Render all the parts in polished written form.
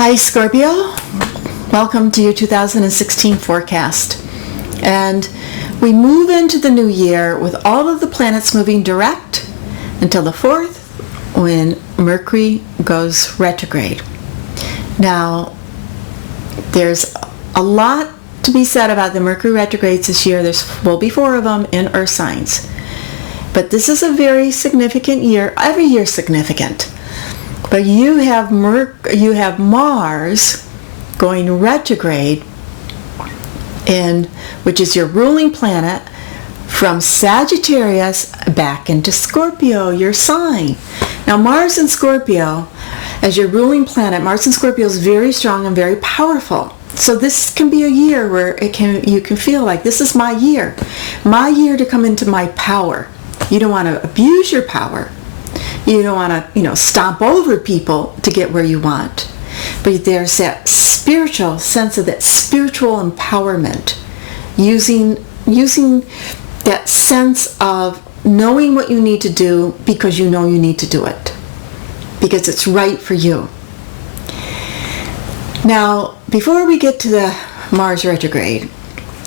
Hi Scorpio, welcome to your 2016 forecast. And we move into the new year with all of the planets moving direct until the 4th when Mercury goes retrograde. Now, there's a lot to be said about the Mercury retrogrades this year. Will be 4 of them in Earth signs. But this is a very significant year. Every year is significant. But you have Mars going retrograde, which is your ruling planet, from Sagittarius back into Scorpio, your sign. Now Mars in Scorpio, as your ruling planet, Mars in Scorpio is very strong and very powerful. So this can be a year where you can feel like this is my year to come into my power. You don't want to abuse your power. You don't want to, stomp over people to get where you want. But there's that spiritual sense of that spiritual empowerment, using that sense of knowing what you need to do because you know you need to do it, because it's right for you. Now, before we get to the Mars retrograde,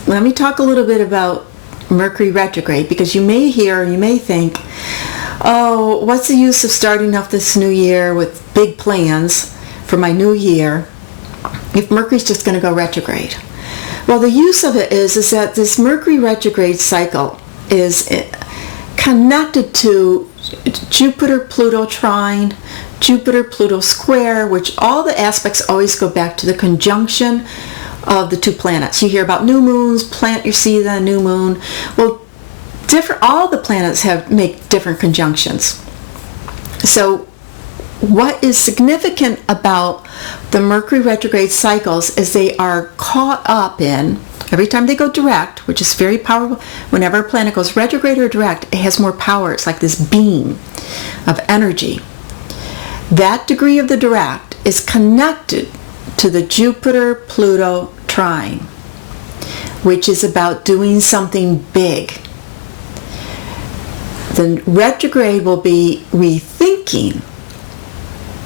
let me talk a little bit about Mercury retrograde, because you may hear, you may think, oh, what's the use of starting off this new year with big plans for my new year if Mercury's just going to go retrograde? Well, the use of it is that this Mercury retrograde cycle is connected to Jupiter-Pluto trine, Jupiter-Pluto square, which all the aspects always go back to the conjunction of the two planets. You hear about new moons, plant your seed on a new moon. Well, all the planets make different conjunctions. So what is significant about the Mercury retrograde cycles is they are caught up in, every time they go direct, which is very powerful, whenever a planet goes retrograde or direct, it has more power. It's like this beam of energy. That degree of the direct is connected to the Jupiter-Pluto trine, which is about doing something big. The retrograde will be rethinking.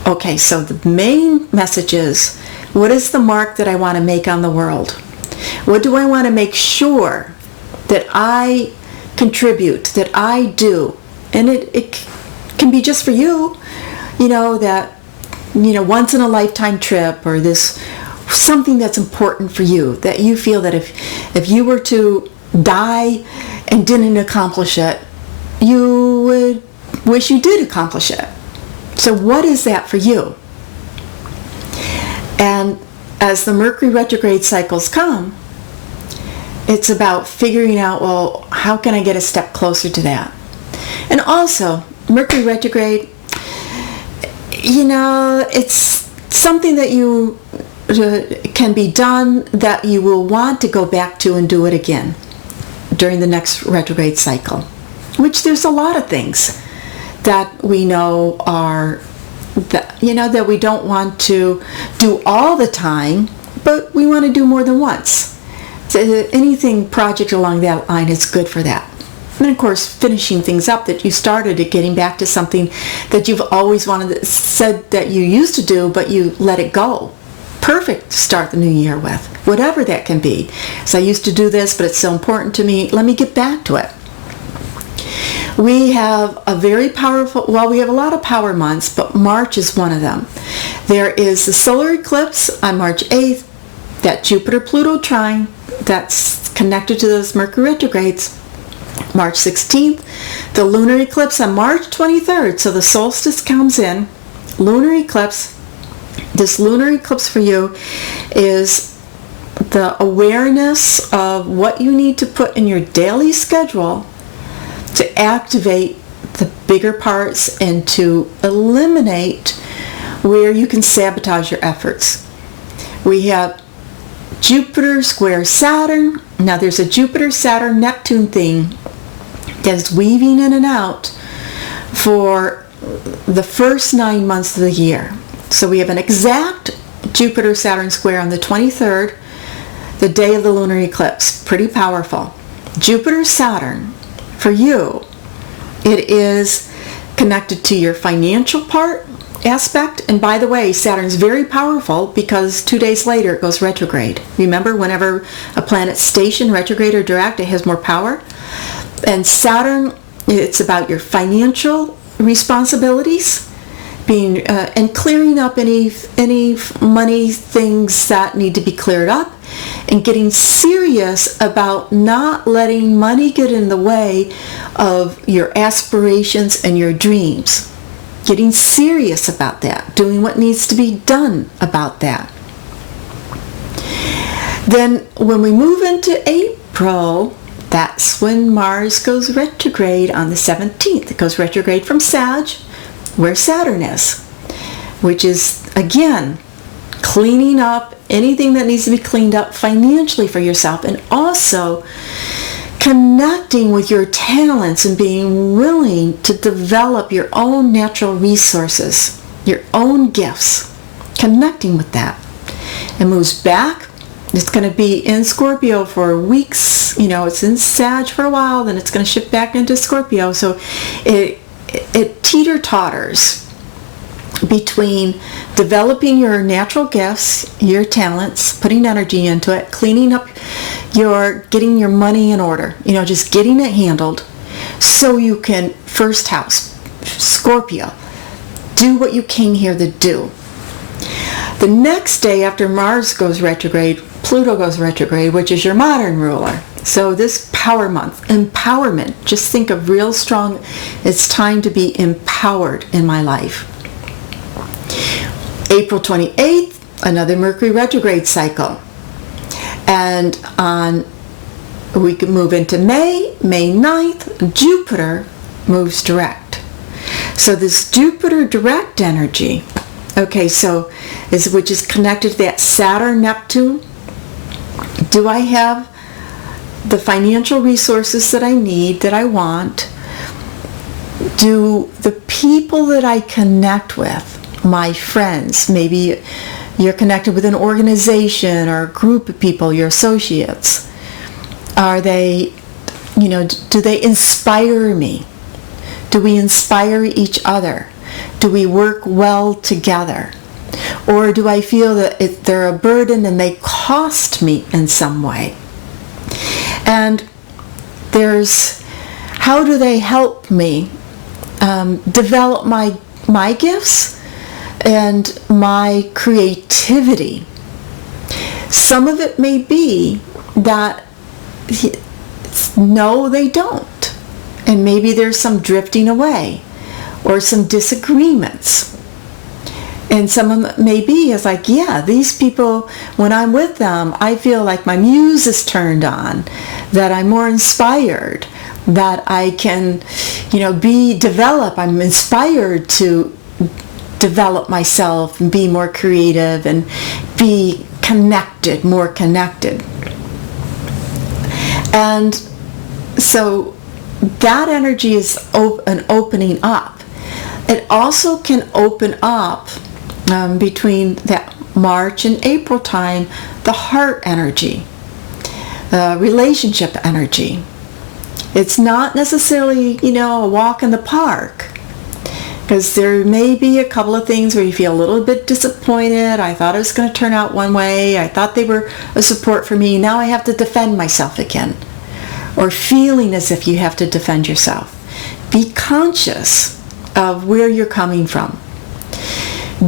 Okay, so the main message is, what is the mark that I want to make on the world? What do I want to make sure that I contribute, that I do? And it can be just for you, once in a lifetime trip, or this something that's important for you, that you feel that if you were to die and didn't accomplish it, you would wish you did accomplish it. So what is that for you? And as the Mercury retrograde cycles come, it's about figuring out, well, how can I get a step closer to that? And also, Mercury retrograde, it's something that you can be done that you will want to go back to and do it again during the next retrograde cycle. Which there's a lot of things that we know that we don't want to do all the time, but we want to do more than once. So anything project along that line is good for that. And of course, finishing things up that you started, getting back to something that you've always said that you used to do, but you let it go. Perfect to start the new year with, whatever that can be. So I used to do this, but it's so important to me. Let me get back to it. We have we have a lot of power months, but March is one of them. There is the solar eclipse on March 8th, that Jupiter-Pluto trine that's connected to those Mercury retrogrades. March 16th, the lunar eclipse on March 23rd, so the solstice comes in, lunar eclipse. This lunar eclipse for you is the awareness of what you need to put in your daily schedule to activate the bigger parts and to eliminate where you can sabotage your efforts. We have Jupiter square Saturn. Now there's a Jupiter Saturn Neptune thing that's weaving in and out for the first 9 months of the year. So we have an exact Jupiter Saturn square on the 23rd, the day of the lunar eclipse. Pretty powerful. Jupiter Saturn, for you, it is connected to your financial part aspect. And by the way, Saturn's very powerful because 2 days later it goes retrograde. Remember, whenever a planet's stationed retrograde or direct, it has more power. And Saturn, it's about your financial responsibilities, being and clearing up any money things that need to be cleared up, and getting serious about not letting money get in the way of your aspirations and your dreams. Getting serious about that, doing what needs to be done about that. Then when we move into April, that's when Mars goes retrograde on the 17th. It goes retrograde from Sag, where Saturn is, which is, again, cleaning up anything that needs to be cleaned up financially for yourself, and also connecting with your talents and being willing to develop your own natural resources, your own gifts, connecting with that. It moves back. It's going to be in Scorpio for weeks. It's in Sag for a while, then it's going to shift back into Scorpio. So it teeter-totters between developing your natural gifts, your talents, putting energy into it, cleaning up getting your money in order, just getting it handled so you can, first house, Scorpio, do what you came here to do. The next day after Mars goes retrograde, Pluto goes retrograde, which is your modern ruler. So this power month, empowerment, just think of real strong, it's time to be empowered in my life. April 28th, another Mercury retrograde cycle. And we can move into May 9th, Jupiter moves direct. So this Jupiter direct energy, which is connected to that Saturn Neptune. Do I have the financial resources that I need, that I want? Do the people that I connect with, my friends, maybe you're connected with an organization or a group of people, your associates, are they, do they inspire me? Do we inspire each other? Do we work well together? Or do I feel that they're a burden and they cost me in some way? And how do they help me develop my gifts and my creativity? Some of it may be that no, they don't. And maybe there's some drifting away or some disagreements. And some of them may be, it's like, yeah, these people, when I'm with them, I feel like my muse is turned on, that I'm more inspired, that I can, I'm inspired to develop myself and be more creative and be more connected. And so that energy is an opening up. It also can open up between that March and April time, the heart energy, relationship energy. It's not necessarily, a walk in the park, because there may be a couple of things where you feel a little bit disappointed. I thought it was going to turn out one way. I thought they were a support for me. Now I have to defend myself again. Or feeling as if you have to defend yourself. Be conscious of where you're coming from.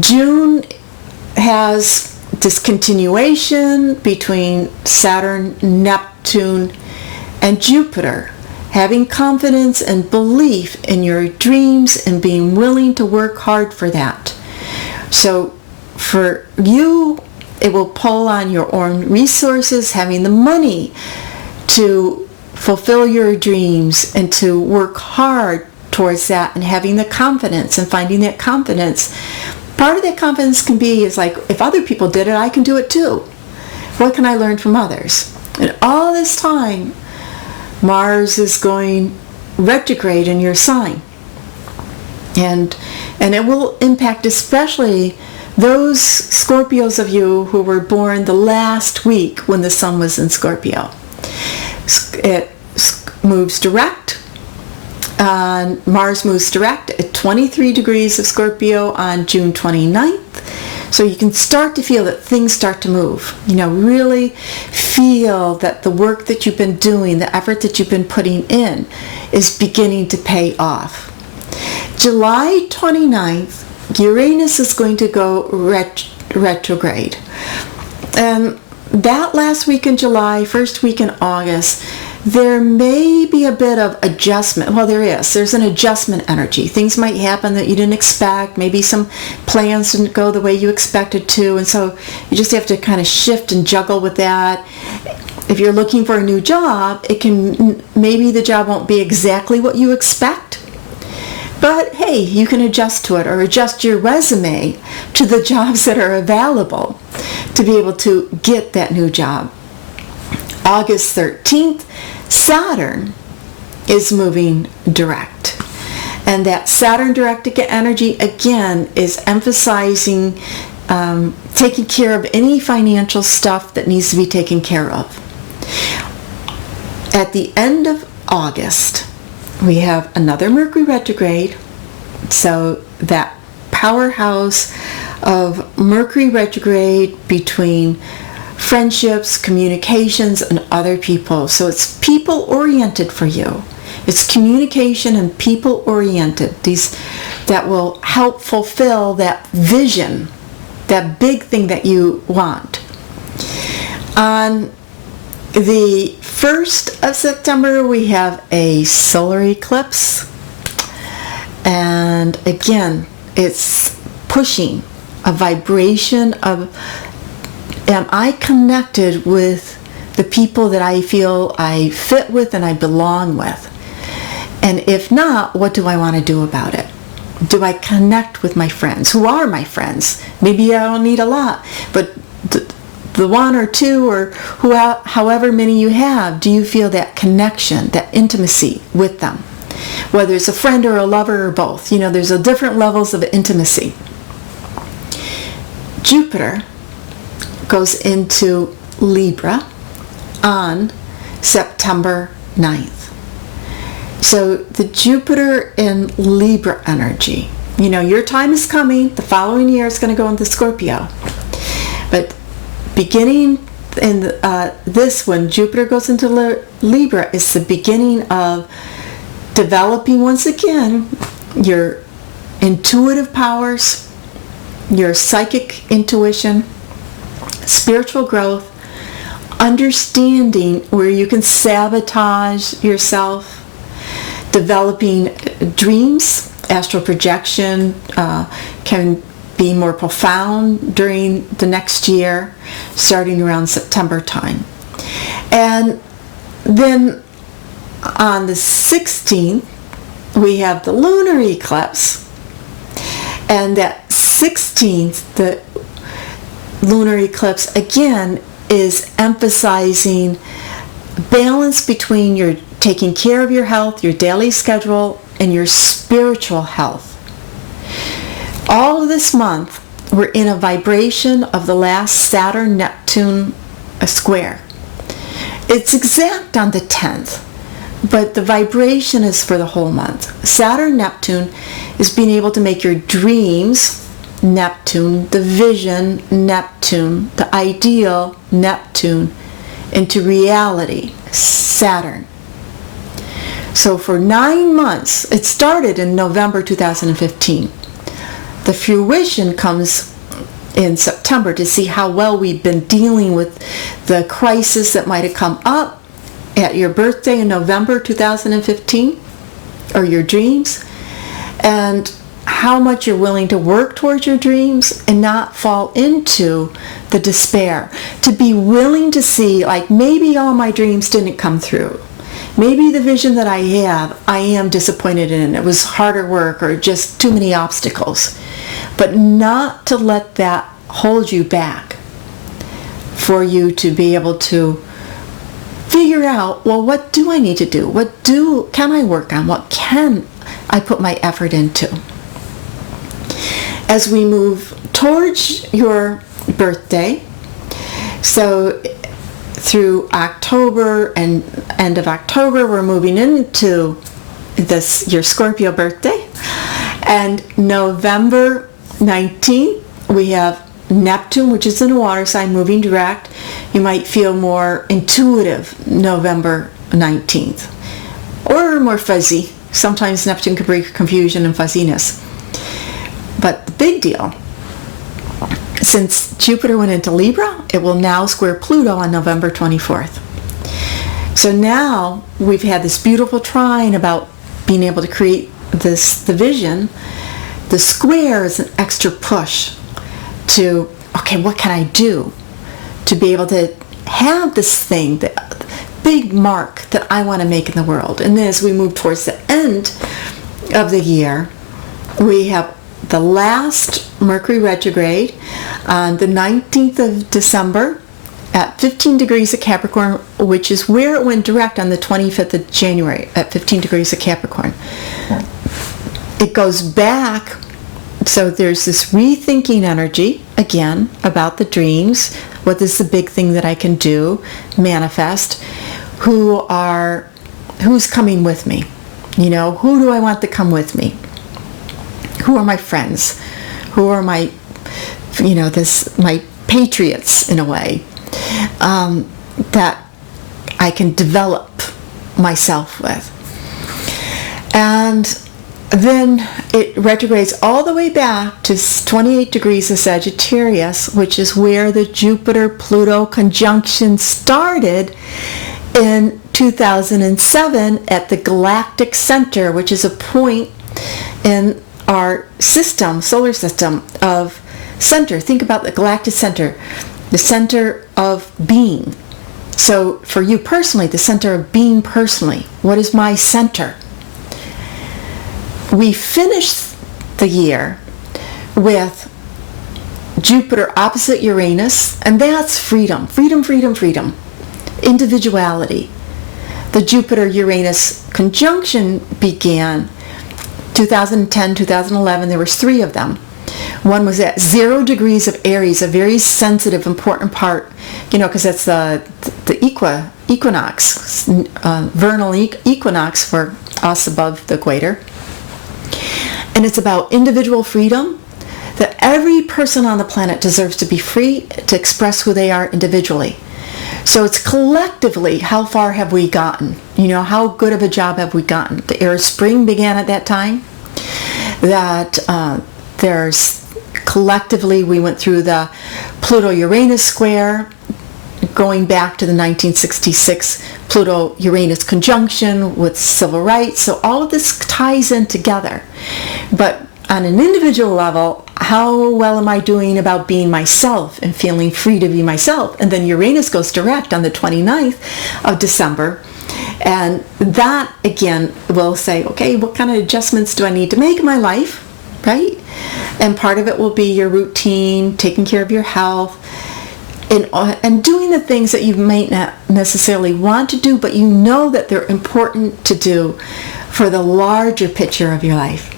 June has this continuation between Saturn, Neptune, and Jupiter. Having confidence and belief in your dreams and being willing to work hard for that. So for you, it will pull on your own resources, having the money to fulfill your dreams and to work hard towards that, and having the confidence and finding that confidence. Part of that confidence can be is like, if other people did it, I can do it too. What can I learn from others? And all this time, Mars is going retrograde in your sign. And it will impact especially those Scorpios of you who were born the last week when the sun was in Scorpio. It moves direct Mars moves direct at 23 degrees of Scorpio on June 29th. So you can start to feel that things start to move. Really feel that the work that you've been doing, the effort that you've been putting in is beginning to pay off. July 29th, Uranus is going to go retrograde. And that last week in July, first week in August, there may be a bit of adjustment. Well, there is. There's an adjustment energy. Things might happen that you didn't expect. Maybe some plans didn't go the way you expected to. And so you just have to kind of shift and juggle with that. If you're looking for a new job, maybe the job won't be exactly what you expect. But hey, you can adjust to it or adjust your resume to the jobs that are available to be able to get that new job. August 13th, Saturn is moving direct. And that Saturn direct energy, again, is emphasizing taking care of any financial stuff that needs to be taken care of. At the end of August, we have another Mercury retrograde. So that powerhouse of Mercury retrograde between friendships, communications, and other people. So it's people-oriented for you. It's communication and people-oriented. That will help fulfill that vision, that big thing that you want. On the 1st of September, we have a solar eclipse. And again, it's pushing a vibration of, am I connected with the people that I feel I fit with and I belong with? And if not, what do I want to do about it? Do I connect with my friends? Who are my friends? Maybe I don't need a lot, but the one or two or however many you have, do you feel that connection, that intimacy with them? Whether it's a friend or a lover or both. There's a different levels of intimacy. Jupiter goes into Libra on September 9th. So the Jupiter in Libra energy, your time is coming. The following year is going to go into Scorpio. But beginning in this, when Jupiter goes into Libra, is the beginning of developing once again your intuitive powers, your psychic intuition, spiritual growth, understanding where you can sabotage yourself, developing dreams. Astral projection can be more profound during the next year, starting around September time. And then on the 16th, we have the lunar eclipse. And that 16th, the lunar eclipse, again, is emphasizing balance between your taking care of your health, your daily schedule, and your spiritual health. All of this month, we're in a vibration of the last Saturn-Neptune square. It's exact on the 10th, but the vibration is for the whole month. Saturn-Neptune is being able to make your dreams, Neptune, the vision, Neptune, the ideal, Neptune, into reality, Saturn. So for 9 months, it started in November 2015. The fruition comes in September to see how well we've been dealing with the crisis that might have come up at your birthday in November 2015, or your dreams, and how much you're willing to work towards your dreams and not fall into the despair. To be willing to see, like, maybe all my dreams didn't come through. Maybe the vision that I have, I am disappointed in. It was harder work or just too many obstacles. But not to let that hold you back, for you to be able to figure out, well, what do I need to do? What can I work on? What can I put my effort into? As we move towards your birthday, so through October and end of October, we're moving into your Scorpio birthday. And November 19th, we have Neptune, which is in a water sign, moving direct. You might feel more intuitive November 19th, or more fuzzy. Sometimes Neptune can bring confusion and fuzziness. But the big deal, since Jupiter went into Libra, it will now square Pluto on November 24th. So now we've had this beautiful trine about being able to create the vision. The square is an extra push to, okay, what can I do to be able to have this thing, the big mark that I want to make in the world. And then as we move towards the end of the year, we have the last Mercury retrograde on the 19th of December at 15 degrees of Capricorn, which is where it went direct on the 25th of January at 15 degrees of Capricorn. It goes back, so there's this rethinking energy, again, about the dreams. What is the big thing that I can do, manifest? Who's coming with me? You know, who do I want to come with me? Who are my friends? Who are my, my patriots in a way, that I can develop myself with? And then it retrogrades all the way back to 28 degrees of Sagittarius, which is where the Jupiter-Pluto conjunction started in 2007 at the galactic center, which is a point in our system, solar system, of center. Think about the galactic center, the center of being. So for you personally, the center of being personally, what is my center? We finished the year with Jupiter opposite Uranus, and that's freedom, freedom, freedom, freedom, individuality. The Jupiter-Uranus conjunction began 2010, 2011. There was 3 of them. One was at 0 degrees of Aries, a very sensitive, important part, because that's the equinox, vernal equinox for us above the equator. And it's about individual freedom, that every person on the planet deserves to be free to express who they are individually. So it's collectively, how far have we gotten? How good of a job have we gotten? The era of spring began at that time. That there's collectively, we went through the Pluto-Uranus square, going back to the 1966 Pluto-Uranus conjunction with civil rights. So all of this ties in together. But on an individual level, how well am I doing about being myself and feeling free to be myself? And then Uranus goes direct on the 29th of December. And that, again, will say, okay, what kind of adjustments do I need to make in my life, right? And part of it will be your routine, taking care of your health, and doing the things that you might not necessarily want to do, but you know that they're important to do for the larger picture of your life.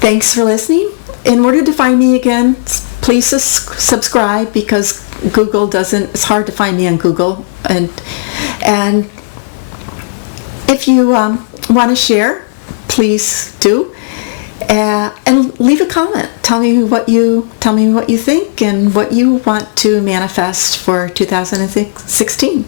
Thanks for listening. In order to find me again, please subscribe, because Google it's hard to find me on Google. And if you want to share, please do. And leave a comment. Tell me what you think and what you want to manifest for 2016.